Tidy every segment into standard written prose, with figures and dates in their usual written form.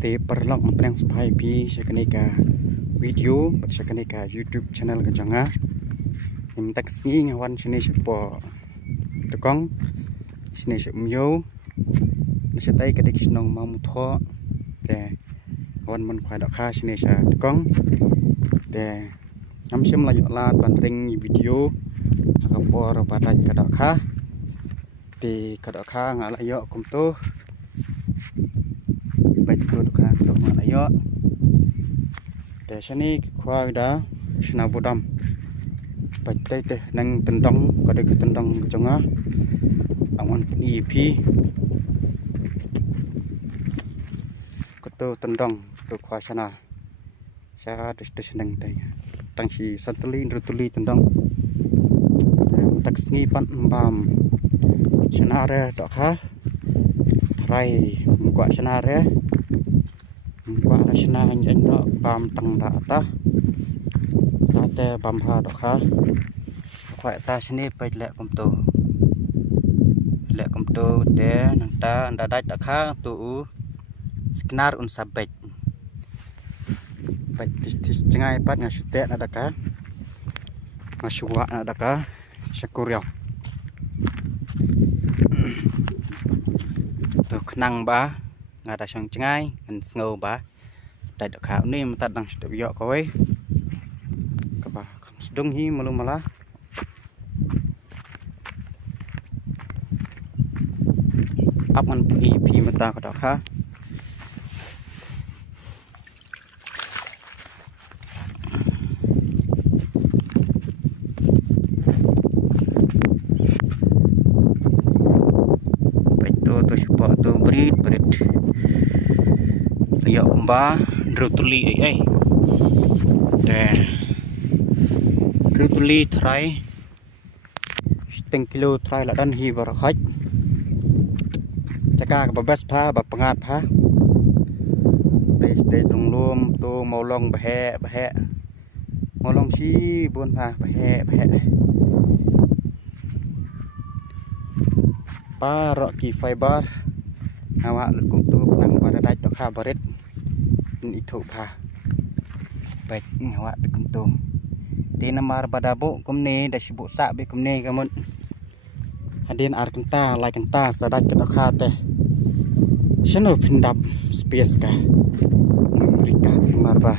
Te perlok memperang supaya pi sekenika video sekenika YouTube channel kejanga im tak singi ngawan sini sepo tekong sini semyo setai kedik senong mau tho te kawan mun khoi dok kha sini sa tekong te nam sim la lat ban ring video akapor badat kadok kha te kadok kha ngala yo kum tu baik tu kan untuk mana yo de sini khwa da sna bodam baik teh teh nang tendong ko de tendong jonga awan EP ko tu tendong tu khwa sana sa de seneng teh tang si satuli rutuli tendong tak sngi pan bam sana re dok ha trai kwa sana re qua là sna anh nó bám tầng đã ta te bám ha đó khá khỏe ta xin đi bạch lẹ công tố để nàng ta đã đạch đã khá tụ snar un sa bạch tiếng ai bắt nhà sute đã cá masua đã cá sakuriao tụ năng ba ada sang cengai dan snow ba dai dak khau ni mata dang step yo ko we ka ba sedung hi malu mala ap man EP mata ka dak kha baik tu support tu breed lihat kembar rutuli ai dan rutuli try 10 kilo try là đan hi vào khách chắc cả bà best pha bà ngạt pha để trồng luôn tô màu long bà hè màu long xí buôn pha bà hè ba rọ kỳ fiber awak cũng tu nang pada dai dok ha baret ni thu pha baik awak bikum tu di namar pada bu kumni da sibu sa bi kumni kamun hadin ar kenta lai kenta sadat dok ha te seno pindap space ka mereka namar ba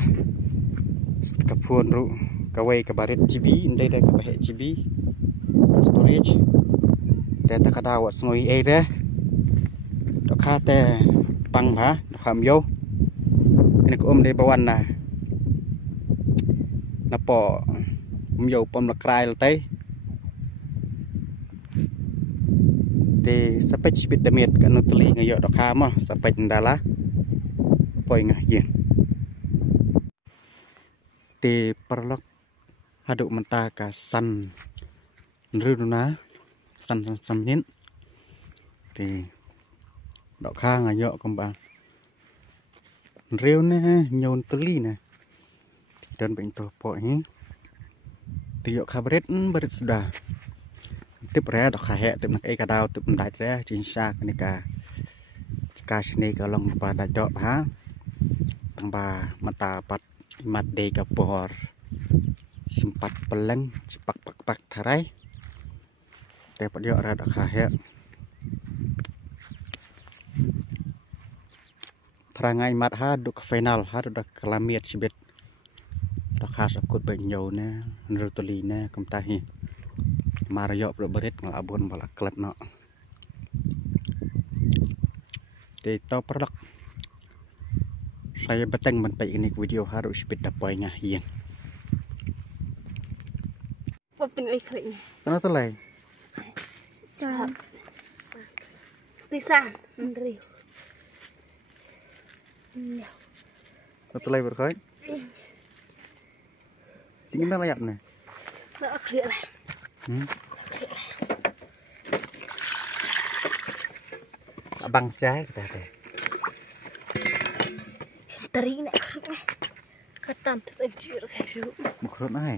kapun ru kawai ka baret GB ndai da ka bahe GB storage te takada wat ngoi ai re dok ha te pang ha kham yo ni ko om de bawan na po yo pom la krai te te sapech bit damit ka nutli ngayo dok ha ma sapech ndala poi nga yen te perlok haduk menta ka san nruna san samnin te dok kha ngayo komba rêu nè nhon tuli nè dan bệnh to po hi tiyo khabret barit sudah tip re dok kha he tip nak e ka daw tip ndai re chin sa kanika ka sini ka long pa da dok ha tang ba mata pat mat de ka por sempat peleng cepak pak tharai te padyo ra dok kha he Perangai mat ha duk final ha dak kelamiat sibet dak khas akut bệnh nhiều nè rutuli nè công ta hi mario berit ngalabun bala klet no te to perlak saya beteng menpai ini video harus sibet dapoy nga hian popin oi klik kana telai san tisan ndri telai berkhoi tinggi mana layap nih nak klik lah abang trái kita teh teri nak klik katam tu anjir kayu bukan ai